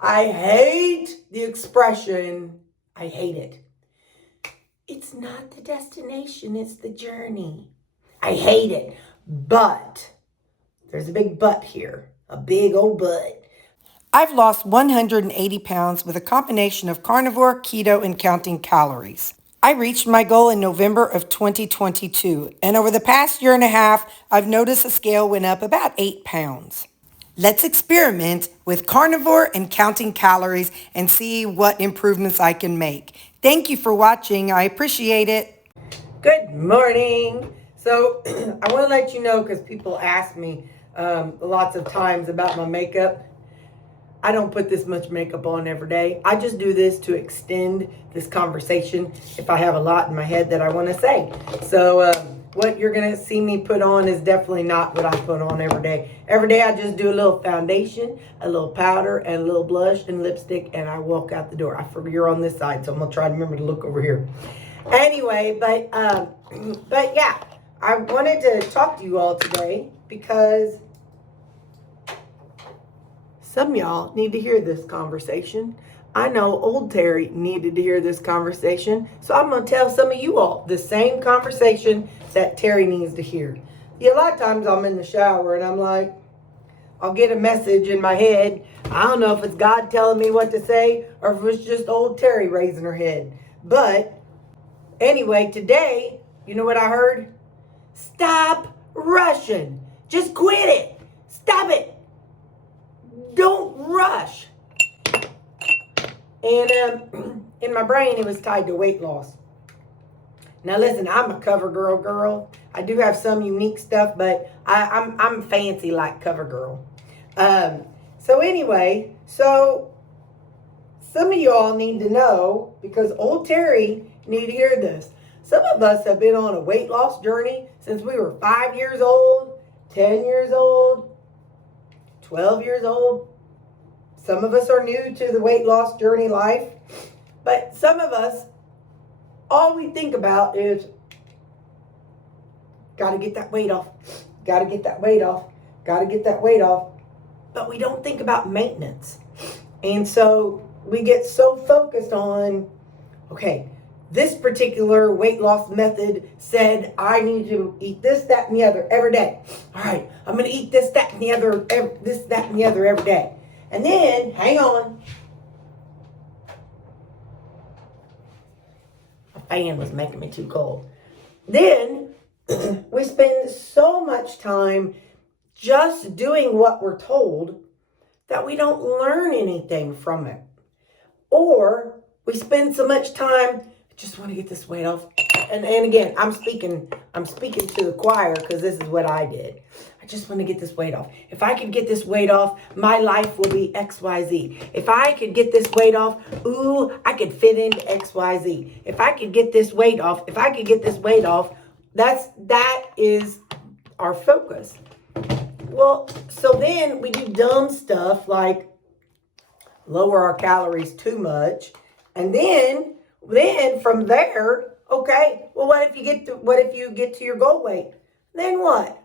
I hate the expression, I hate it. It's not the destination, it's the journey. I hate it. But, there's a big but here, a big old but. I've lost 180 pounds with a combination of carnivore, keto, and counting calories. I reached my goal in November of 2022, and over the past year and a half, I've noticed the scale went up about 8 pounds. Let's experiment with carnivore and counting calories and see what improvements I can make. Thank you for watching. I appreciate it. Good morning. So I want to let you know, because people ask me lots of times about my makeup. I don't put this much makeup on every day. I just do this to extend this conversation if I have a lot in my head that I want to say. So what you're going to see me put on is definitely not what I put on every day. Every day I just do a little foundation, a little powder, and a little blush and lipstick, and I walk out the door. I forget you're on this side, so I'm going to try to remember to look over here. Anyway, but yeah, I wanted to talk to you all today because some of y'all need to hear this conversation. I know old Terry needed to hear this conversation, so I'm going to tell some of you all the same conversation that Terry needs to hear. Yeah, a lot of times I'm in the shower and I'm like, I'll get a message in my head. I don't know if it's God telling me what to say or if it's just old Terry raising her head. But anyway, today, you know what I heard? Stop rushing. Just quit it. Stop it. Don't rush. And in my brain, it was tied to weight loss. Now listen, I'm a cover girl. I do have some unique stuff, but I'm fancy like cover girl. So anyway, so some of y'all need to know, because old Terry need to hear this. Some of us have been on a weight loss journey since we were 5 years old, 10 years old, 12 years old. Some of us are new to the weight loss journey life, but some of us, all we think about is, gotta get that weight off, gotta get that weight off, gotta get that weight off, but we don't think about maintenance. And so we get so focused on, okay, this particular weight loss method said I need to eat this, that, and the other every day. All right, I'm going to eat this, that, and the other, this, that, and the other every day. And then, hang on. A fan was making me too cold. Then, we spend so much time just doing what we're told that we don't learn anything from it. Or we spend so much time, just want to get this weight off. And again, I'm speaking to the choir because this is what I did. I just want to get this weight off. If I could get this weight off, my life will be XYZ. If I could get this weight off, ooh, I could fit into XYZ. If I could get this weight off, that is our focus. Well, so then we do dumb stuff like lower our calories too much, and then from there, okay, well, what if you get to your goal weight? Then what?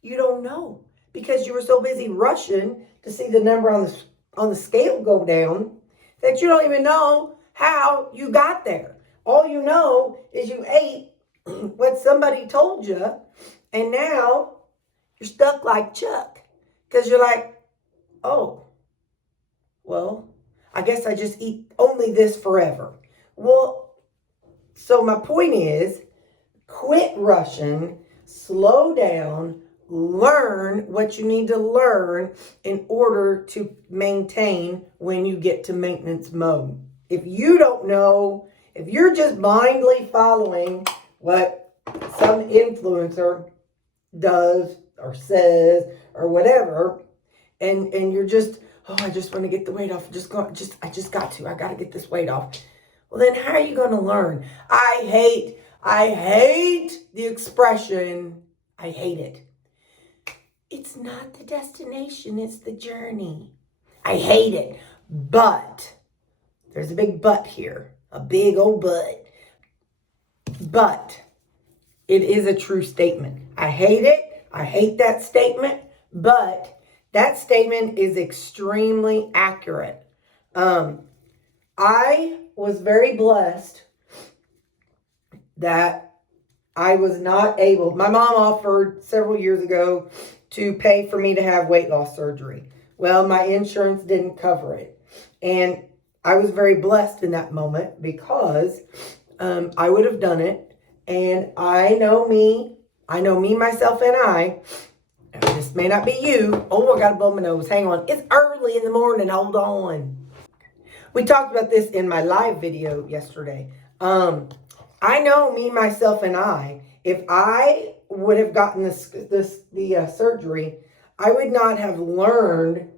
You don't know, because you were so busy rushing to see the number on the scale go down that you don't even know how you got there. All you know is you ate what somebody told you, and now you're stuck like Chuck, because you're like, oh, well, I guess I just eat only this forever. Well, so my point is, quit rushing, slow down, learn what you need to learn in order to maintain when you get to maintenance mode. If you don't know, if you're just blindly following what some influencer does or says or whatever, and you're just, oh, I just want to get the weight off. I got to get this weight off. Well, then how are you going to learn? I hate the expression, I hate it. It's not the destination, it's the journey. I hate it. But, there's a big but here, a big old but. But, it is a true statement. I hate it. I hate that statement, but that statement is extremely accurate. I was very blessed that I was not able, my mom offered several years ago to pay for me to have weight loss surgery. Well, my insurance didn't cover it. And I was very blessed in that moment because I would have done it. And I know me, myself, and I. This may not be you. Oh, I got to blow my nose. Hang on. It's early in the morning. Hold on. We talked about this in my live video yesterday. I know me, myself, and I. If I would have gotten the surgery, I would not have learned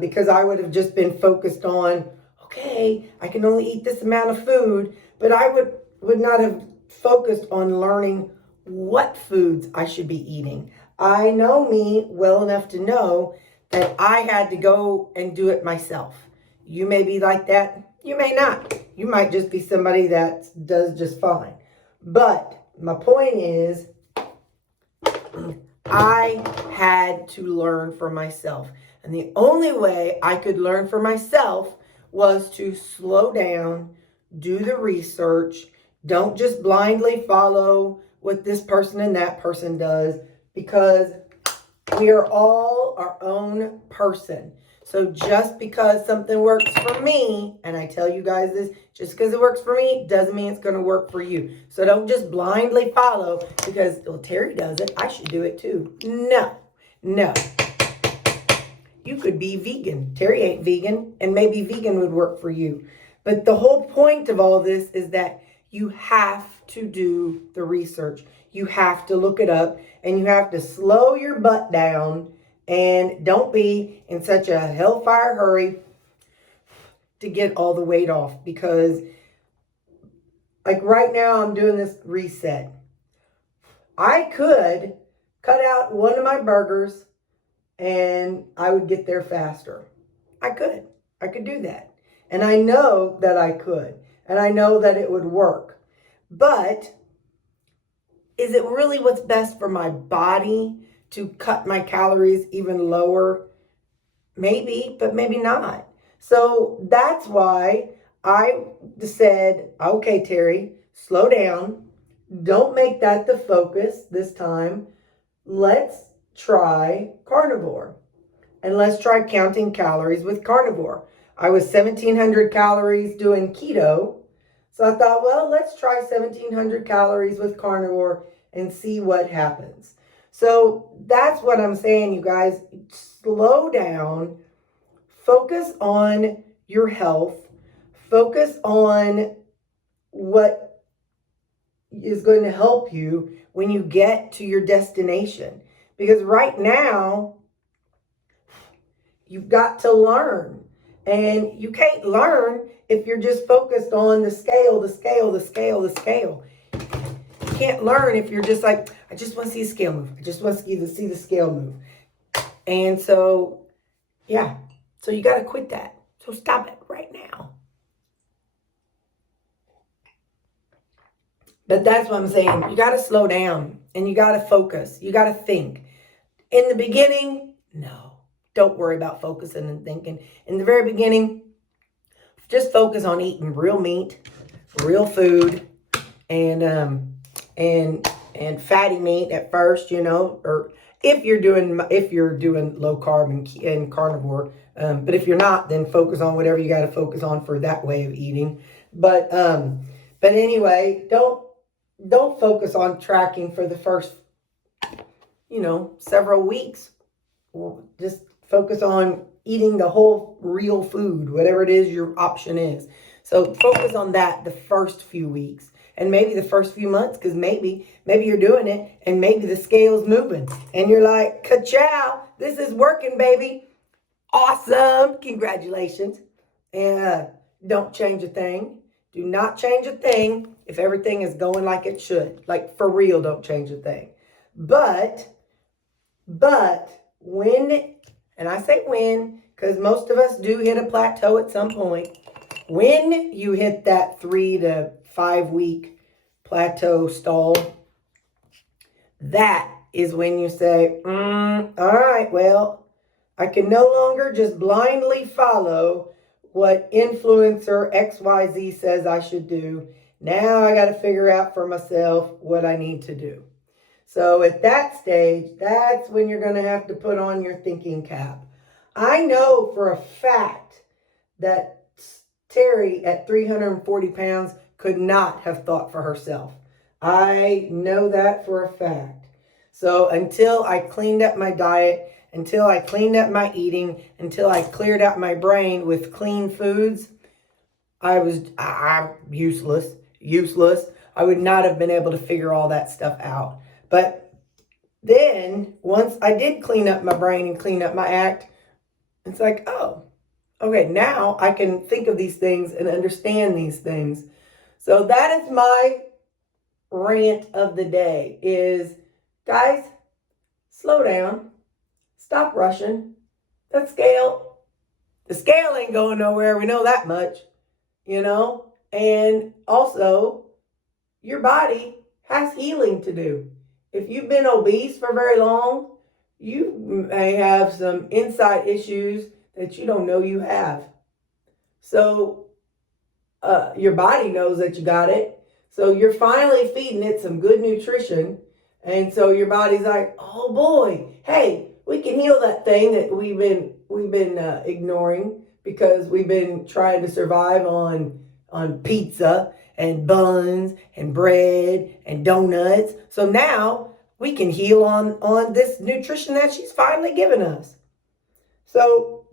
because I would have just been focused on, okay, I can only eat this amount of food, but I would not have focused on learning what foods I should be eating. I know me well enough to know that I had to go and do it myself. You may be like that. You may not. You might just be somebody that does just fine. But my point is, I had to learn for myself. And the only way I could learn for myself was to slow down, do the research. Don't just blindly follow what this person and that person does, because we are all our own person. So just because something works for me, and I tell you guys this, just because it works for me doesn't mean it's going to work for you. So don't just blindly follow because, well, Terry does it, I should do it too. No. You could be vegan. Terry ain't vegan, and maybe vegan would work for you. But the whole point of all this is that you have to do the research. You have to look it up, and you have to slow your butt down, and don't be in such a hellfire hurry to get all the weight off. Because like right now, I'm doing this reset. I could cut out one of my burgers and I would get there faster. I could do that. And I know that I could. And I know that it would work. But is it really what's best for my body to cut my calories even lower? Maybe, but maybe not. So that's why I said, okay, Terry, slow down. Don't make that the focus this time. Let's try carnivore. And let's try counting calories with carnivore. I was 1,700 calories doing keto. So I thought, well, let's try 1,700 calories with carnivore and see what happens. So that's what I'm saying, you guys. Slow down. Focus on your health. Focus on what is going to help you when you get to your destination. Because right now, you've got to learn. And you can't learn if you're just focused on the scale. You can't learn if you're just like, I just want to see the scale move. I just want to see the scale move. And so, yeah. So you got to quit that. So stop it right now. But that's what I'm saying. You got to slow down and you got to focus. You got to think. In the beginning, no. Don't worry about focusing and thinking. In the very beginning, just focus on eating real meat, real food, and fatty meat at first, or if you're doing low carb and carnivore. But if you're not, then focus on whatever you got to focus on for that way of eating. But anyway, don't focus on tracking for the first, several weeks. Just focus on eating the whole real food, whatever it is your option is. So focus on that the first few weeks and maybe the first few months, because maybe you're doing it and maybe the scale's moving and you're like, ka-chow, this is working, baby. Awesome. Congratulations. And don't change a thing. Do not change a thing if everything is going like it should. Like, for real, don't change a thing. But when, and I say when, because most of us do hit a plateau at some point. When you hit that 3 to 5 week plateau stall, that is when you say, all right, well, I can no longer just blindly follow what influencer XYZ says I should do. Now I got to figure out for myself what I need to do. So at that stage, that's when you're going to have to put on your thinking cap. I know for a fact that Terry at 340 pounds could not have thought for herself. I know that for a fact. So until I cleaned up my diet, until I cleaned up my eating, until I cleared out my brain with clean foods, I'm useless. I would not have been able to figure all that stuff out. But then once I did clean up my brain and clean up my act, it's like, oh, okay, now I can think of these things and understand these things. So that is my rant of the day is, guys, slow down. Stop rushing. The scale ain't going nowhere. We know that much, And also, your body has healing to do. If you've been obese for very long, you may have some inside issues that you don't know you have. So your body knows that you got it. So you're finally feeding it some good nutrition. And so your body's like, oh boy, hey, we can heal that thing that we've been ignoring because we've been trying to survive on pizza and buns and bread and donuts. So now we can heal on this nutrition that she's finally given us. So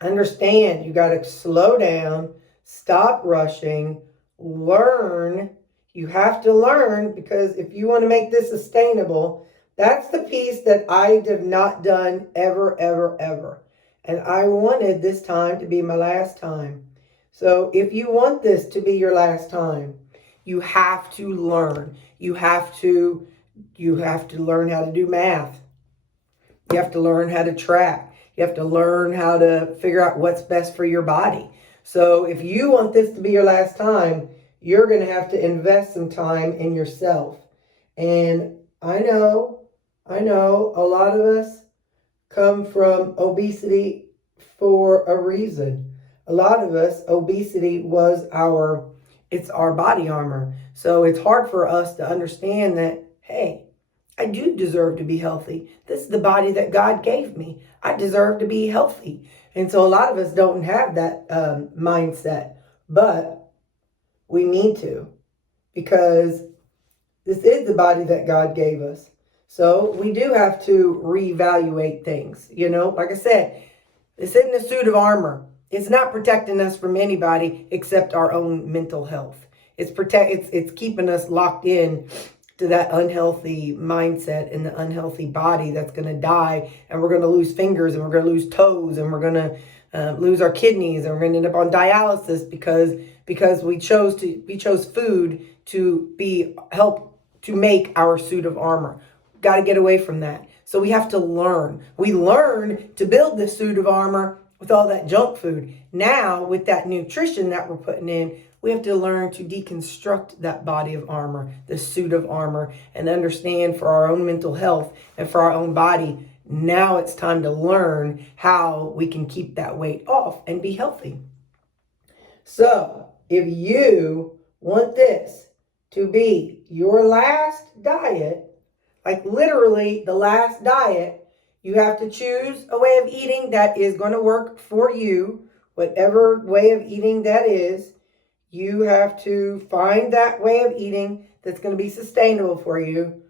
understand, you got to slow down, stop rushing, learn. You have to learn, because if you want to make this sustainable, that's the piece that I have not done ever. And I wanted this time to be my last time. So if you want this to be your last time, you have to learn. You have to learn how to do math. You have to learn how to track. You have to learn how to figure out what's best for your body. So if you want this to be your last time, you're going to have to invest some time in yourself. And I know a lot of us come from obesity for a reason. A lot of us, obesity was our body armor. So it's hard for us to understand that, hey, I do deserve to be healthy. This is the body that God gave me. I deserve to be healthy. And so a lot of us don't have that mindset, but we need to, because this is the body that God gave us. So we do have to reevaluate things. Like I said, this isn't a suit of armor. It's not protecting us from anybody except our own mental health. It's keeping us locked in to that unhealthy mindset and the unhealthy body that's going to die, and we're going to lose fingers, and we're going to lose toes, and we're going to lose our kidneys, and we're going to end up on dialysis because we chose food to help to make our suit of armor. Got to get away from that. So we have to learn. We learn to build this suit of armor with all that junk food. Now, with that nutrition that we're putting in, we have to learn to deconstruct that body of armor, the suit of armor, and understand for our own mental health and for our own body. Now it's time to learn how we can keep that weight off and be healthy. So if you want this to be your last diet, like literally the last diet, you have to choose a way of eating that is going to work for you, whatever way of eating that is. You have to find that way of eating that's going to be sustainable for you,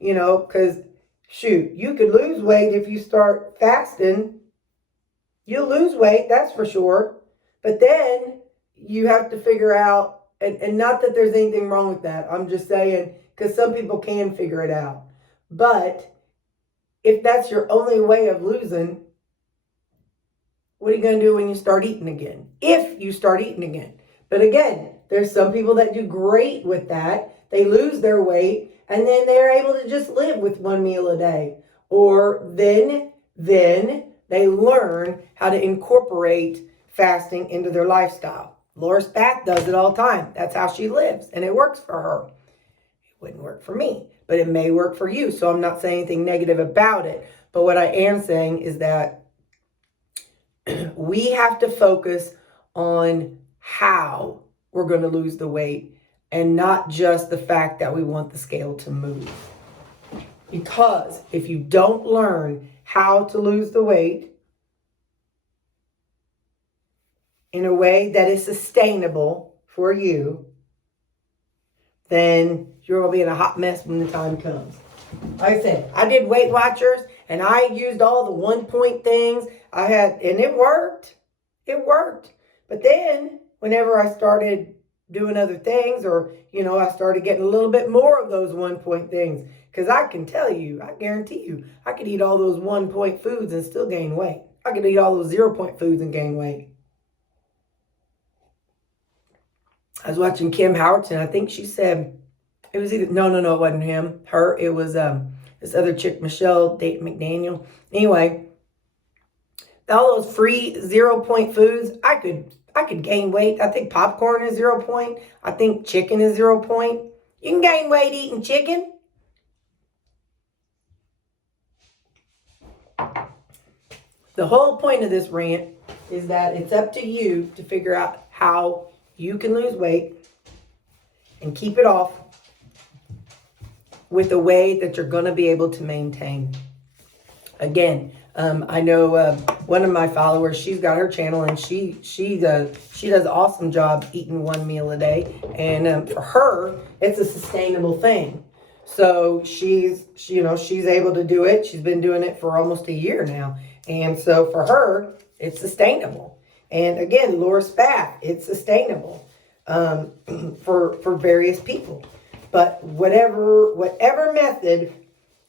because shoot, you could lose weight if you start fasting. You'll lose weight, that's for sure. But then you have to figure out, and not that there's anything wrong with that. I'm just saying, because some people can figure it out. But if that's your only way of losing, what are you going to do when you start eating again? If you start eating again. But again, there's some people that do great with that. They lose their weight and then they're able to just live with one meal a day. Or then they learn how to incorporate fasting into their lifestyle. Laura Spath does it all the time. That's how she lives, and it works for her. It wouldn't work for me, but it may work for you. So I'm not saying anything negative about it. But what I am saying is that we have to focus on how we're going to lose the weight and not just the fact that we want the scale to move. Because if you don't learn how to lose the weight in a way that is sustainable for you, then you're going to be in a hot mess when the time comes. Like I said, I did Weight Watchers and I used all the 1-point things and it worked. It worked. But then whenever I started doing other things, or, I started getting a little bit more of those 1-point things, because I can tell you, I guarantee you, I could eat all those 1-point foods and still gain weight. I could eat all those 0-point foods and gain weight. I was watching Kim Howerton. I think she said, it was either, no, it wasn't him. Her, it was this other chick, Michelle McDaniel. Anyway, all those free 0-point foods, I could gain weight. I think popcorn is 0 point. I think chicken is 0 point. You can gain weight eating chicken. The whole point of this rant is that it's up to you to figure out how you can lose weight and keep it off with a way that you're going to be able to maintain. Again, I know one of my followers, she's got her channel and she does an awesome job eating 1 meal a day. And for her, it's a sustainable thing. So she's able to do it. She's been doing it for almost a year now. And so for her, it's sustainable. And again, Laura Spath, it's sustainable for various people. But whatever method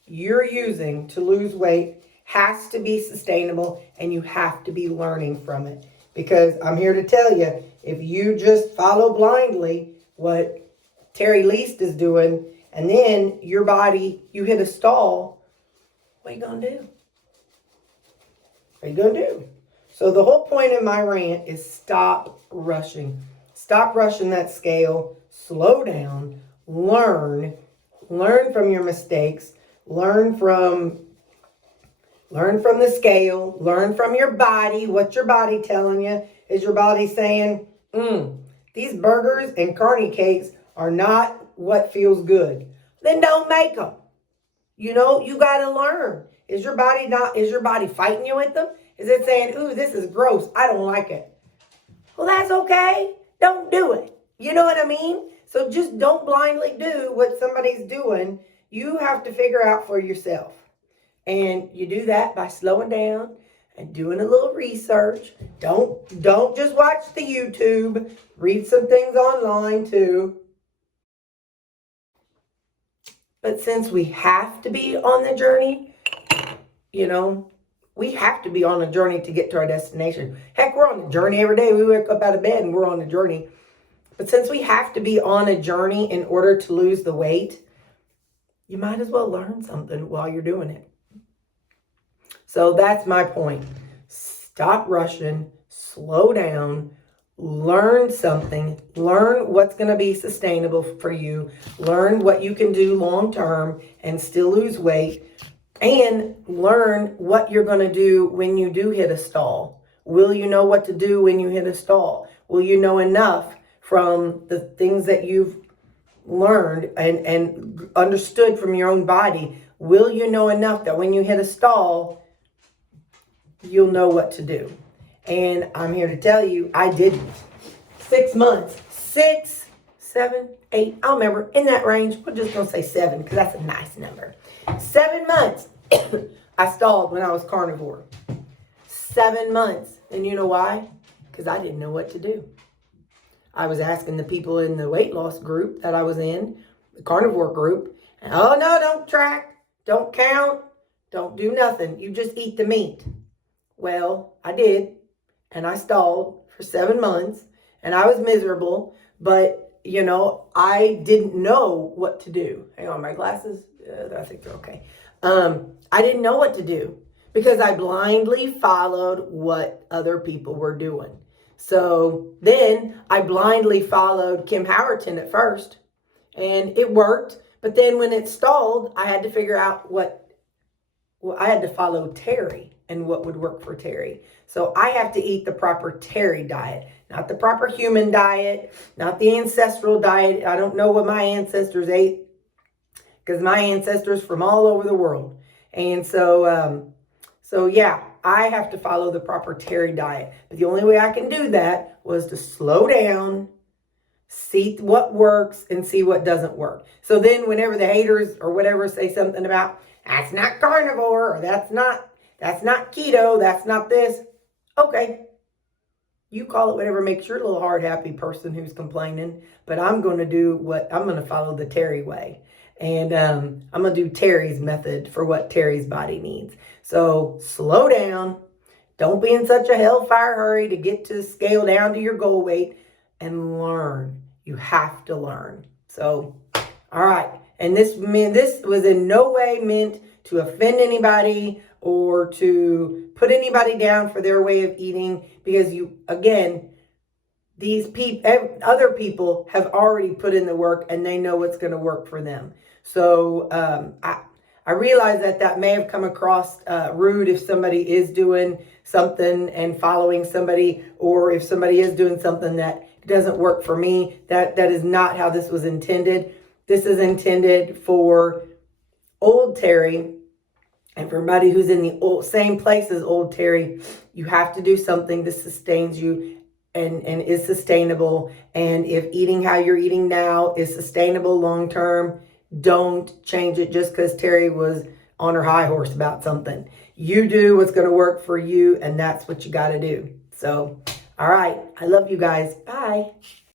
you're using to lose weight has to be sustainable, and you have to be learning from it. Because I'm here to tell you, if you just follow blindly what Terry Least is doing, and then your body, you hit a stall, what are you going to do? What are you going to do? So the whole point of my rant is stop rushing. Stop rushing that scale. Slow down. Learn from your mistakes. Learn from the scale. Learn from your body. What's your body telling you? Is your body saying, these burgers and carne cakes are not what feels good? Then don't make them. You got to learn. Is your body fighting you with them? Is it saying, ooh, this is gross, I don't like it? Well, that's okay. Don't do it. You know what I mean? So just don't blindly do what somebody's doing. You have to figure out for yourself. And you do that by slowing down and doing a little research. Don't just watch the YouTube. Read some things online too. But since we have to be on the journey, we have to be on a journey to get to our destination. Heck, we're on a journey every day. We wake up out of bed and we're on a journey. But since we have to be on a journey in order to lose the weight, you might as well learn something while you're doing it. So that's my point. Stop rushing, slow down, learn something, learn what's going to be sustainable for you, learn what you can do long term and still lose weight, and learn what you're going to do when you do hit a stall. Will you know what to do when you hit a stall? Will you know enough from the things that you've learned and understood from your own body? Will you know enough that when you hit a stall, you'll know what to do? And I'm here to tell you, I didn't. 6 months, 6, 7, 8, I don't remember, in that range. We're just going to say 7 because that's a nice number. 7 months, I stalled when I was carnivore. 7 months. And you know why? Because I didn't know what to do. I was asking the people in the weight loss group that I was in, the carnivore group, oh no, don't track, don't count, don't do nothing. You just eat the meat. Well, I did, and I stalled for 7 months, and I was miserable, but, I didn't know what to do. Hang on, my glasses, I think they're okay. I didn't know what to do because I blindly followed what other people were doing. So then I blindly followed Kim Howerton at first, and it worked. But then when it stalled, I had to figder out I had to follow Terry. and what would work for Terry. So I have to eat the proper Terry diet, not the proper human diet, not the ancestral diet. I don't know what my ancestors ate because my ancestors from all over the world. And so yeah, I have to follow the proper Terry diet. But the only way I can do that was to slow down, see what works and see what doesn't work. So then whenever the haters or whatever say something about that's not carnivore or that's not keto, that's not this, okay, you call it whatever makes your little hard happy person who's complaining, but I'm going to follow the Terry way. And I'm going to do Terry's method for what Terry's body needs. So slow down. Don't be in such a hellfire hurry to get to scale down to your goal weight, and learn. You have to learn. So, all right. And this was in no way meant to offend anybody or to put anybody down for their way of eating, because other people have already put in the work and they know what's going to work for them. So I realize that may have come across rude if somebody is doing something and following somebody, or if somebody is doing something that doesn't work for me. That is not how this was intended. This is intended for old Terry, and for everybody who's in the same place as old Terry. You have to do something that sustains you and is sustainable. And if eating how you're eating now is sustainable long term, don't change it just because Terry was on her high horse about something. You do what's going to work for you, and that's what you got to do. So, all right. I love you guys. Bye.